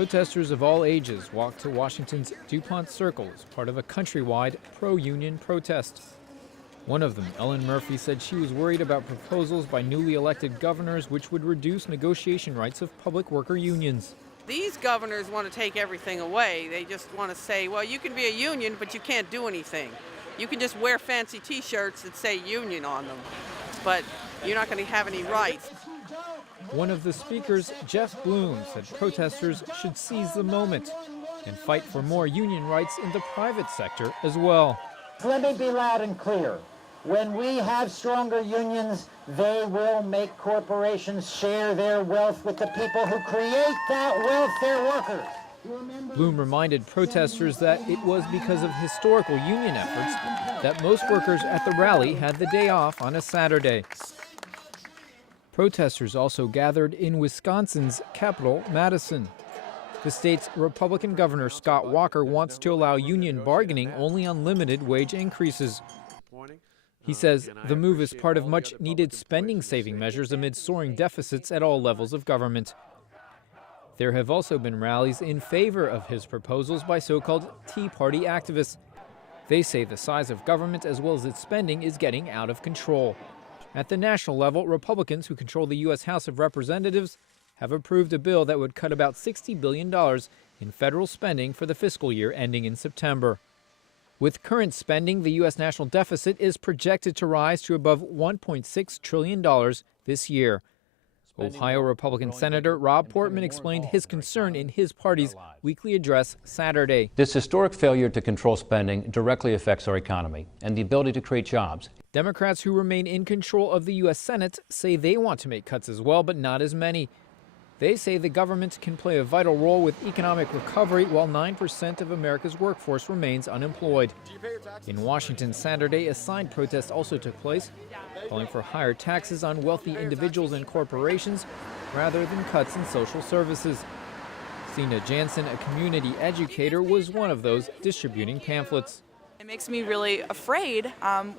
Protesters of all ages walked to Washington's DuPont Circle as part of a countrywide pro-union protest. One of them, Ellen Murphy, said she was worried about proposals by newly elected governors which would reduce negotiation rights of public worker unions. These governors want to take everything away. They just want to say, well, you can be a union, but you can't do anything. You can just wear fancy T-shirts that say union on them, but you're not going to have any rights. One of the speakers, Jeff Bloom, said protesters should seize the moment and fight for more union rights in the private sector as well. Let me be loud and clear. When we have stronger unions, they will make corporations share their wealth with the people who create that wealth, their workers. Bloom reminded protesters that it was because of historical union efforts that most workers at the rally had the day off on a Saturday. Protesters also gathered in Wisconsin's capital, Madison. The state's Republican Governor Scott Walker wants to allow union bargaining only on limited wage increases. He says the move is part of much-needed spending-saving measures amid soaring deficits at all levels of government. There have also been rallies in favor of his proposals by so-called Tea Party activists. They say the size of government as well as its spending is getting out of control. At the national level, Republicans who control the U.S. House of Representatives have approved a bill that would cut about $60 billion in federal spending for the fiscal year ending in September. With current spending, the U.S. national deficit is projected to rise to above $1.6 trillion this year. Ohio Republican Senator Rob Portman explained his concern in his party's weekly address Saturday. This historic failure to control spending directly affects our economy and the ability to create jobs. Democrats who remain in control of the U.S. Senate say they want to make cuts as well, but not as many. They say the government can play a vital role with economic recovery while 9% of America's workforce remains unemployed. In Washington Saturday, a signed protest also took place, calling for higher taxes on wealthy individuals and corporations rather than cuts in social services. Sina Jansen, a community educator, was one of those distributing pamphlets. It makes me really afraid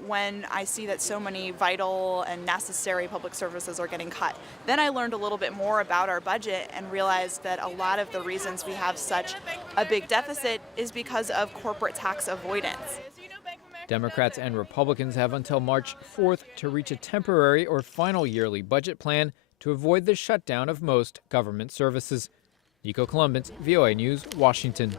when I see that so many vital and necessary public services are getting cut. Then I learned a little bit more about our budget and realized that a lot of the reasons we have such a big deficit is because of corporate tax avoidance. Democrats and Republicans have until March 4th to reach a temporary or final yearly budget plan to avoid the shutdown of most government services. Nico Columbus, VOA News, Washington.